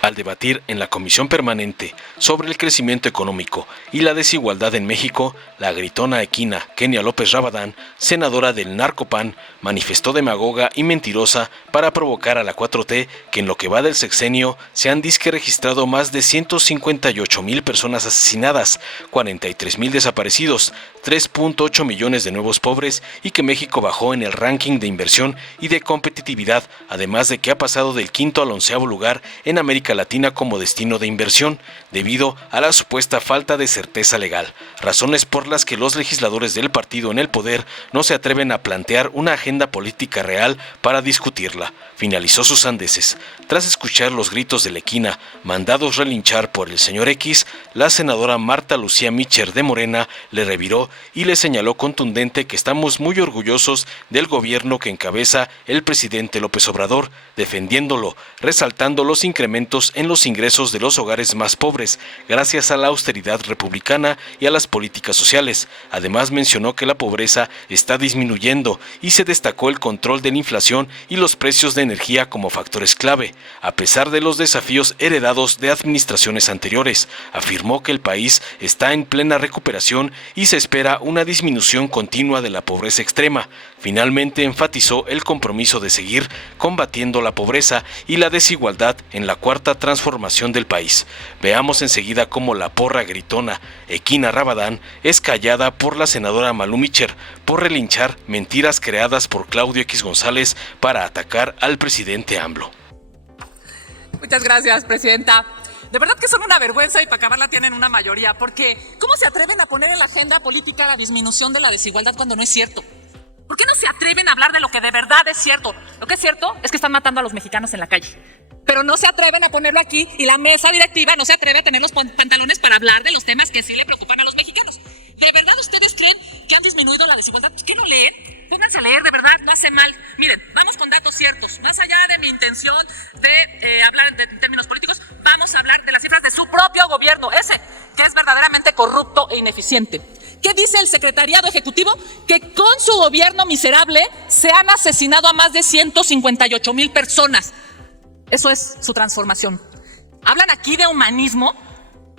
Al debatir en la Comisión Permanente sobre el crecimiento económico y la desigualdad en México, la gritona equina Kenia López Rabadán, senadora del Narcopan, manifestó demagoga y mentirosa para provocar a la 4T que en lo que va del sexenio se han disque registrado más de 158,000 personas asesinadas, 43,000 desaparecidos, 3.8 millones de nuevos pobres y que México bajó en el ranking de inversión y de competitividad, además de que ha pasado del 5º al 11º lugar en América Latina como destino de inversión, debido a la supuesta falta de certeza legal, razones por las que los legisladores del partido en el poder no se atreven a plantear una agenda política real para discutirla. Finalizó sus sandeces. Tras escuchar los gritos de la equina, mandados relinchar por el señor X, la senadora Marta Lucía Mitchell de Morena le reviró y le señaló contundente que estamos muy orgullosos del gobierno que encabeza el presidente López Obrador, defendiéndolo, resaltando los incrementos en los ingresos de los hogares más pobres, gracias a la austeridad republicana y a las políticas sociales. Además mencionó que la pobreza está disminuyendo y se destacó el control de la inflación y los precios de energía como factores clave, a pesar de los desafíos heredados de administraciones anteriores. Afirmó que el país está en plena recuperación y se espera una disminución continua de la pobreza extrema. Finalmente enfatizó el compromiso de seguir combatiendo la pobreza y la desigualdad en la cuarta transformación del país. Veamos enseguida cómo la porra gritona Equina Rabadán es callada por la senadora Malú Mitchell por relinchar mentiras creadas por Claudio X González para atacar al presidente AMLO. Muchas gracias, presidenta. De verdad que son una vergüenza y para acabarla tienen una mayoría, porque ¿cómo se atreven a poner en la agenda política la disminución de la desigualdad cuando no es cierto? ¿Por qué no se atreven a hablar de lo que de verdad es cierto? Lo que es cierto es que están matando a los mexicanos en la calle. Pero no se atreven a ponerlo aquí y la mesa directiva no se atreve a tener los pantalones para hablar de los temas que sí le preocupan a los mexicanos. ¿De verdad ustedes creen que han disminuido la desigualdad? ¿Qué no leen? Pónganse a leer, de verdad, no hace mal. Miren, vamos con datos ciertos. Más allá de mi intención de hablar en términos políticos, vamos a hablar de las cifras de su propio gobierno, ese que es verdaderamente corrupto e ineficiente. ¿Qué dice el secretariado ejecutivo? Que con su gobierno miserable se han asesinado a más de 158,000 personas. Eso es su transformación. Hablan aquí de humanismo.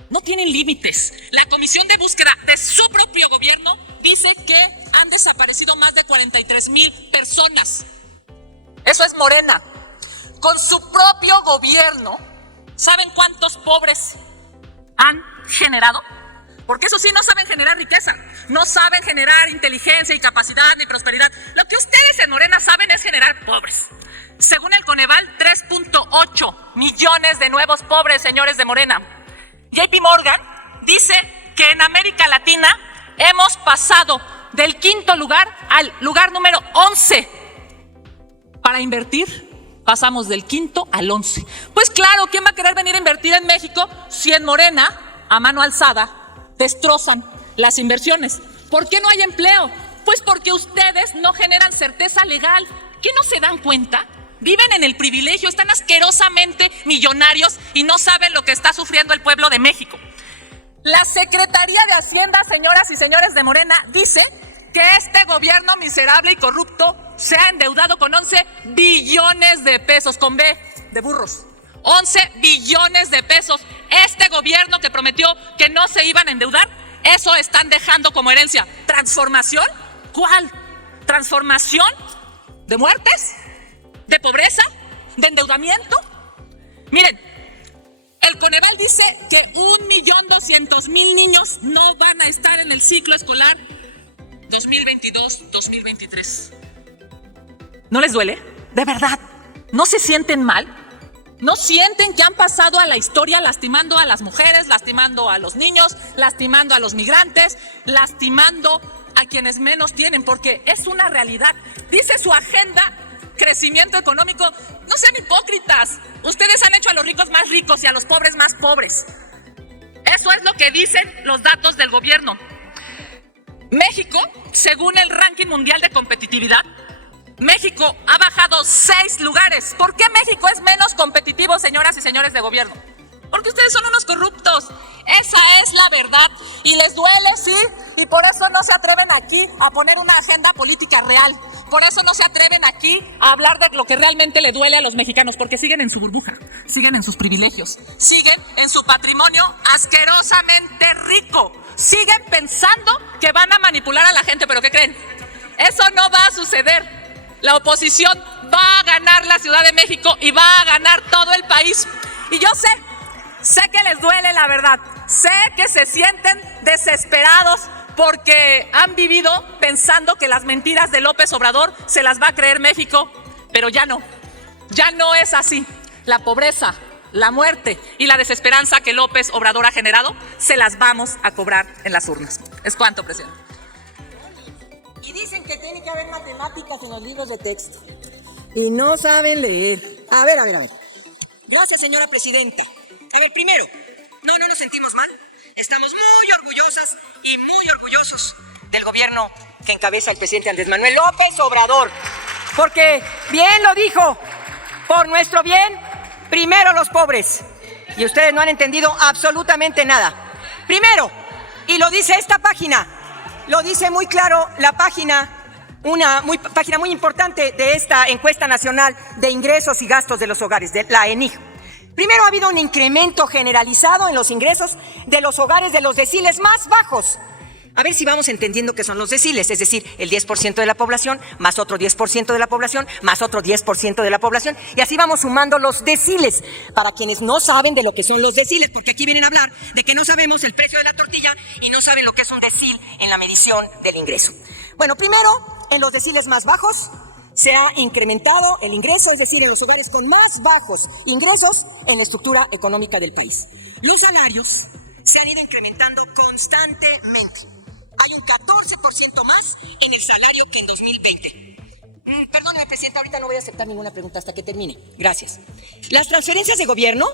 No tienen límites. La comisión de búsqueda de su propio gobierno dice que han desaparecido más de 43,000 personas. Eso es Morena. Con su propio gobierno, ¿saben cuántos pobres han generado? Porque eso sí, no saben generar riqueza, no saben generar inteligencia y capacidad ni prosperidad. Lo que ustedes en Morena saben es generar pobres. Según el Coneval, 3.8 millones de nuevos pobres, señores de Morena. JP Morgan dice que en América Latina hemos pasado del 5º lugar al lugar número 11. Para invertir, pasamos del 5º al 11. Pues claro, ¿quién va a querer venir a invertir en México si en Morena, a mano alzada, destrozan las inversiones? ¿Por qué no hay empleo? Pues porque ustedes no generan certeza legal. ¿Qué no se dan cuenta? Viven en el privilegio, están asquerosamente millonarios y no saben lo que está sufriendo el pueblo de México. La Secretaría de Hacienda, señoras y señores de Morena, dice que este gobierno miserable y corrupto se ha endeudado con 11 billones de pesos, con B de burros. 11 billones de pesos. Este gobierno que prometió que no se iban a endeudar, eso están dejando como herencia. ¿Transformación? ¿Cuál? ¿Transformación? ¿De muertes? ¿De pobreza? ¿De endeudamiento? Miren, el Coneval dice que 1,200,000 niños no van a estar en el ciclo escolar 2022-2023. ¿No les duele? ¿De verdad? ¿No se sienten mal? ¿No sienten que han pasado a la historia lastimando a las mujeres, lastimando a los niños, lastimando a los migrantes, lastimando a quienes menos tienen? Porque es una realidad. Dice su agenda crecimiento económico. No sean hipócritas. Ustedes han hecho a los ricos más ricos y a los pobres más pobres. Eso es lo que dicen los datos del gobierno. México, según el ranking mundial de competitividad, México ha bajado 6 lugares. ¿Por qué México es menos competitivo, señoras y señores de gobierno? Porque ustedes son unos corruptos. Esa es la verdad. Y les duele, sí. Y por eso no se atreven aquí a poner una agenda política real. Por eso no se atreven aquí a hablar de lo que realmente le duele a los mexicanos. Porque siguen en su burbuja, siguen en sus privilegios, siguen en su patrimonio asquerosamente rico. Siguen pensando que van a manipular a la gente. ¿Pero qué creen? Eso no va a suceder. La oposición va a ganar la Ciudad de México y va a ganar todo el país. Y yo sé que les duele la verdad. Sé que se sienten desesperados porque han vivido pensando que las mentiras de López Obrador se las va a creer México, pero ya no es así. La pobreza, la muerte y la desesperanza que López Obrador ha generado, se las vamos a cobrar en las urnas. Es cuanto, presidente. Y dicen que tiene que haber matemáticas en los libros de texto. Y no saben leer. A ver. Gracias, señora presidenta. A ver, primero, no nos sentimos mal. Estamos muy orgullosas y muy orgullosos del gobierno que encabeza el presidente Andrés Manuel López Obrador. Porque bien lo dijo, por nuestro bien, primero los pobres. Y ustedes no han entendido absolutamente nada. Primero, y lo dice esta página, lo dice muy claro la página, página muy importante de esta encuesta nacional de ingresos y gastos de los hogares, de la ENIG. Primero, ha habido un incremento generalizado en los ingresos de los hogares de los deciles más bajos. A ver si vamos entendiendo qué son los deciles, es decir, el 10% de la población, más otro 10% de la población, más otro 10% de la población, y así vamos sumando los deciles, para quienes no saben de lo que son los deciles, porque aquí vienen a hablar de que no sabemos el precio de la tortilla y no saben lo que es un decil en la medición del ingreso. Bueno, primero, en los deciles más bajos, se ha incrementado el ingreso, es decir, en los hogares con más bajos ingresos en la estructura económica del país. Los salarios se han ido incrementando constantemente. Hay un 14% más en el salario que en 2020. Perdóneme, presidenta, ahorita no voy a aceptar ninguna pregunta hasta que termine. Gracias. Las transferencias de gobierno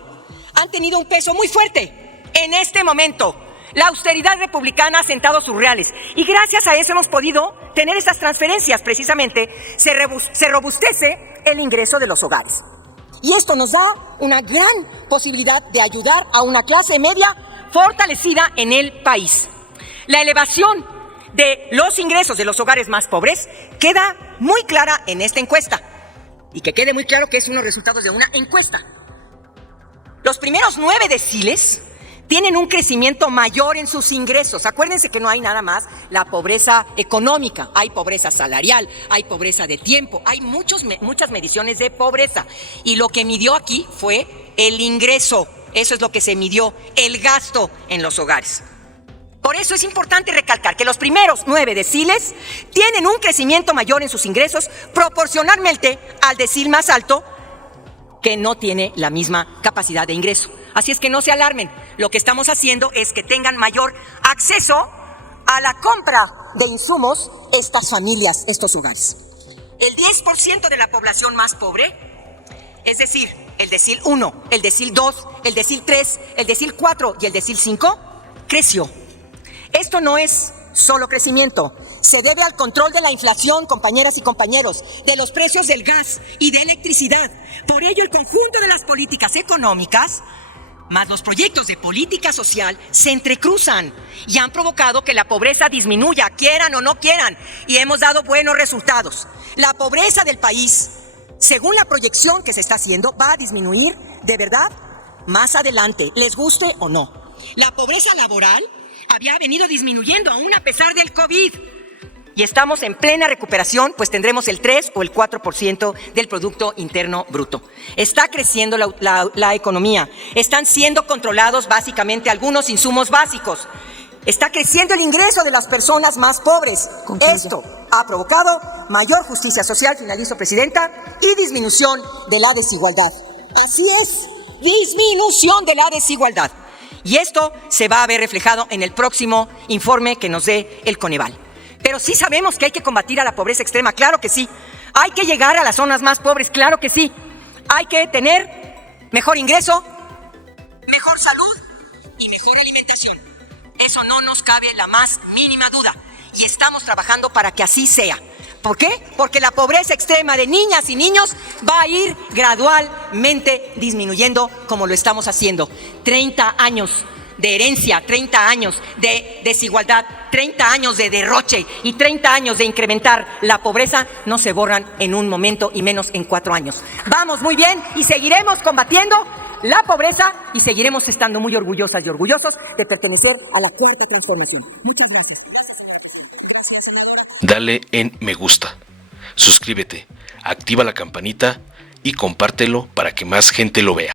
han tenido un peso muy fuerte en este momento. La austeridad republicana ha sentado sus reales y gracias a eso hemos podido tener estas transferencias. Precisamente se robustece el ingreso de los hogares. Y esto nos da una gran posibilidad de ayudar a una clase media fortalecida en el país. La elevación de los ingresos de los hogares más pobres queda muy clara en esta encuesta. Y que quede muy claro que es unos resultados de una encuesta. Los primeros 9 deciles tienen un crecimiento mayor en sus ingresos. Acuérdense que no hay nada más la pobreza económica, hay pobreza salarial, hay pobreza de tiempo, hay muchas mediciones de pobreza. Y lo que midió aquí fue el ingreso, eso es lo que se midió, el gasto en los hogares. Por eso es importante recalcar que los primeros 9 deciles tienen un crecimiento mayor en sus ingresos proporcionalmente al decil más alto que no tiene la misma capacidad de ingreso. Así es que no se alarmen, lo que estamos haciendo es que tengan mayor acceso a la compra de insumos estas familias, estos hogares. El 10% de la población más pobre, es decir, el decil 1, el decil 2, el decil 3, el decil 4 y el decil 5, creció. Esto no es solo crecimiento, se debe al control de la inflación, compañeras y compañeros, de los precios del gas y de electricidad. Por ello, el conjunto de las políticas económicas, más los proyectos de política social, se entrecruzan y han provocado que la pobreza disminuya, quieran o no quieran, y hemos dado buenos resultados. La pobreza del país, según la proyección que se está haciendo, va a disminuir de verdad más adelante, les guste o no. La pobreza laboral había venido disminuyendo aún a pesar del COVID. Y estamos en plena recuperación, pues tendremos el 3 o el 4% del Producto Interno Bruto. Está creciendo la economía, están siendo controlados básicamente algunos insumos básicos. Está creciendo el ingreso de las personas más pobres. Esto ha provocado mayor justicia social, finalizo, presidenta, y disminución de la desigualdad. Así es, disminución de la desigualdad. Y esto se va a ver reflejado en el próximo informe que nos dé el Coneval. Pero sí sabemos que hay que combatir a la pobreza extrema, claro que sí. Hay que llegar a las zonas más pobres, claro que sí. Hay que tener mejor ingreso, mejor salud y mejor alimentación. Eso no nos cabe la más mínima duda. Y estamos trabajando para que así sea. ¿Por qué? Porque la pobreza extrema de niñas y niños va a ir gradualmente disminuyendo como lo estamos haciendo. 30 años de herencia, 30 años de desigualdad, 30 años de derroche y 30 años de incrementar la pobreza no se borran en un momento y menos en 4 años. Vamos muy bien y seguiremos combatiendo la pobreza y seguiremos estando muy orgullosas y orgullosos de pertenecer a la Cuarta Transformación. Muchas gracias. Dale en me gusta, suscríbete, activa la campanita y compártelo para que más gente lo vea.